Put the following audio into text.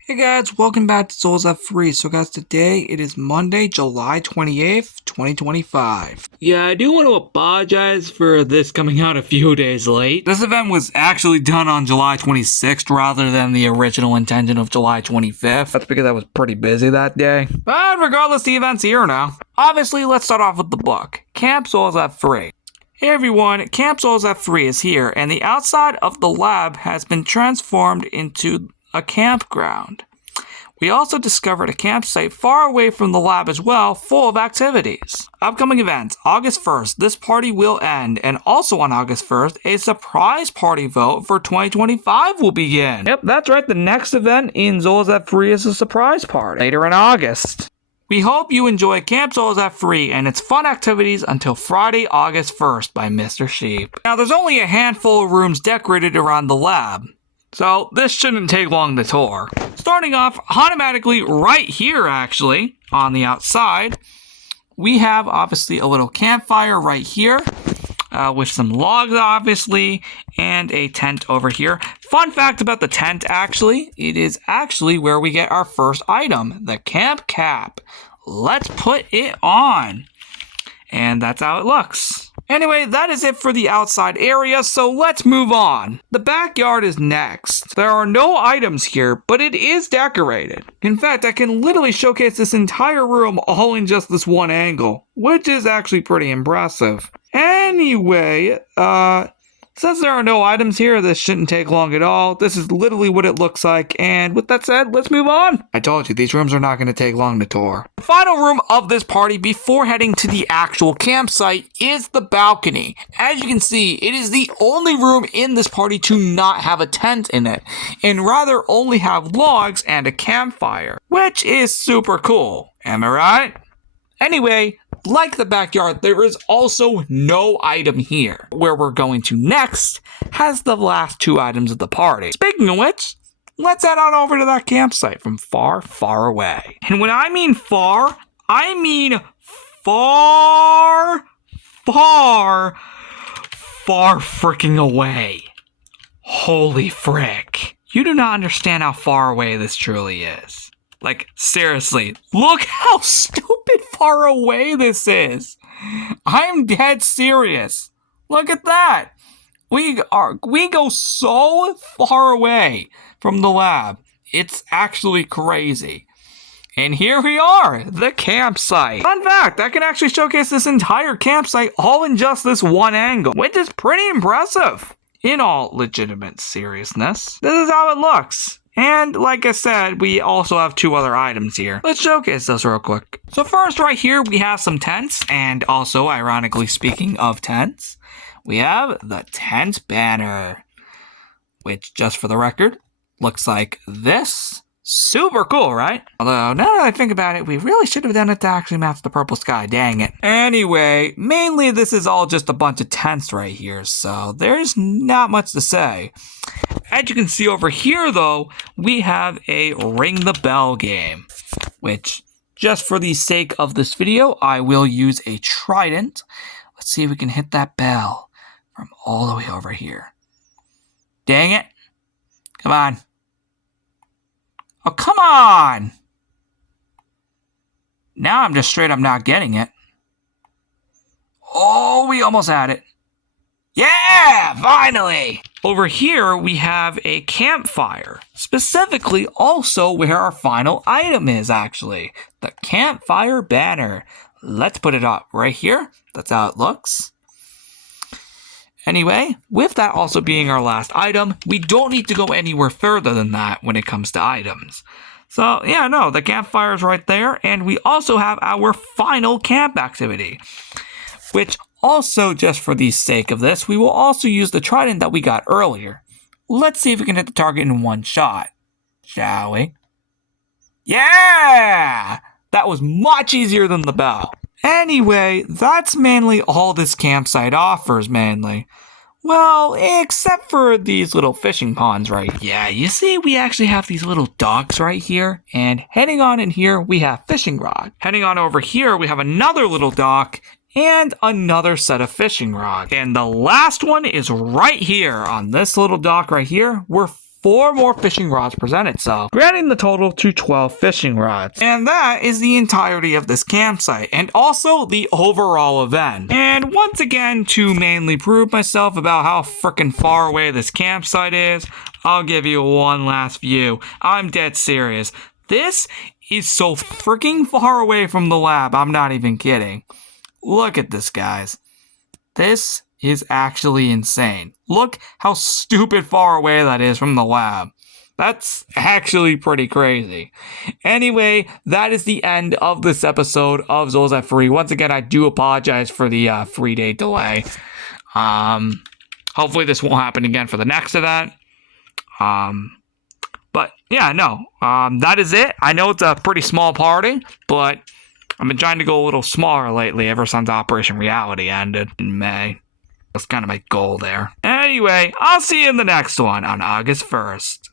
Hey guys, welcome back to Souls F3. So guys, today it is Monday, July 28th, 2025. Yeah, I do want to apologize for this coming out a few days late. This event was actually done on July 26th rather than the original intention of July 25th. That's because I was pretty busy that day. But regardless, the event's here now. Obviously, let's start off with the book, Camp Souls F3. Hey everyone, Camp Souls F3 is here, and the outside of the lab has been transformed into a campground. We also discovered a campsite far away from the lab as well, full of activities. Upcoming events, August 1st, this party will end, and also on August 1st, a surprise party vote for 2025 will begin. Yep, that's right, the next event in Souls F3 is a surprise party, later in August. We hope you enjoy Camp Souls F3 and its fun activities until Friday, August 1st by Mr. Sheep. Now, there's only a handful of rooms decorated around the lab, so this shouldn't take long to tour. Starting off automatically right here, actually, on the outside, we have obviously a little campfire right here, with some logs, obviously, and a tent over here. Fun fact about the tent, actually, it is actually where we get our first item, the camp cap. Let's put it on. And that's how it looks. Anyway, that is it for the outside area, so let's move on. The backyard is next. There are no items here, but it is decorated. In fact, I can literally showcase this entire room all in just this one angle, which is actually pretty impressive. Anyway, since there are no items here, this shouldn't take long at all. This is literally what it looks like, and with that said, let's move on. I told you, these rooms are not going to take long to tour. The final room of this party before heading to the actual campsite is the balcony. As you can see, it is the only room in this party to not have a tent in it, and rather only have logs and a campfire, which is super cool. Am I right? Anyway, like the backyard, there is also no item here. Where we're going to next has the last two items of the party. Speaking of which, let's head on over to that campsite from far, far away. And when I mean far, I mean far, far, far freaking away. Holy frick. You do not understand how far away this truly is. Like, seriously, look how stupid far away this is. I'm dead serious. Look at that. We go so far away from the lab. It's actually crazy. And here we are, the campsite. Fun fact, I can actually showcase this entire campsite all in just this one angle, which is pretty impressive. In all legitimate seriousness, this is how it looks. And like I said, we also have two other items here. Let's showcase those real quick. So first right here, we have some tents. And also, ironically speaking of tents, we have the tent banner. Which, just for the record, looks like this. Super cool, right? Although, now that I think about it, we really should have done it to actually match the purple sky, dang it. Anyway, mainly this is all just a bunch of tents right here, so there's not much to say. As you can see over here, though, we have a Ring the Bell game, which, just for the sake of this video, I will use a trident. Let's see if we can hit that bell from all the way over here. Dang it. Come on. Oh, come on! Now I'm just straight up not getting it. Oh, we almost had it. Yeah, finally! Over here, we have a campfire. Specifically, also where our final item is, actually. The campfire banner. Let's put it up right here. That's how it looks. Anyway, with that also being our last item, we don't need to go anywhere further than that when it comes to items. So, yeah, no, the campfire is right there, and we also have our final camp activity, which also, just for the sake of this, we will also use the trident that we got earlier. Let's see if we can hit the target in one shot, shall we? Yeah! That was much easier than the bell. Anyway, that's mainly all this campsite offers, mainly. Well, except for these little fishing ponds right here. Yeah, you see, we actually have these little docks right here. And heading on in here, we have fishing rod. Heading on over here, we have another little dock and another set of fishing rods. And the last one is right here on this little dock right here. We're 4 more fishing rods present itself, granting the total to 12 fishing rods. And that is the entirety of this campsite, and also the overall event. And once again, to mainly prove myself about how freaking far away this campsite is, I'll give you one last view. I'm dead serious. This is so freaking far away from the lab, I'm not even kidding. Look at this, guys. This is actually insane. Look how stupid far away that is from the lab. That's actually pretty crazy. Anyway, that is the end of this episode of Zolzat Free. Once again, I do apologize for the 3-day delay. Hopefully this won't happen again for the next event. But yeah, no, that is it. I know it's a pretty small party, but I've been trying to go a little smaller lately ever since Operation Reality ended in May. That's kind of my goal there. Anyway, I'll see you in the next one on August 1st.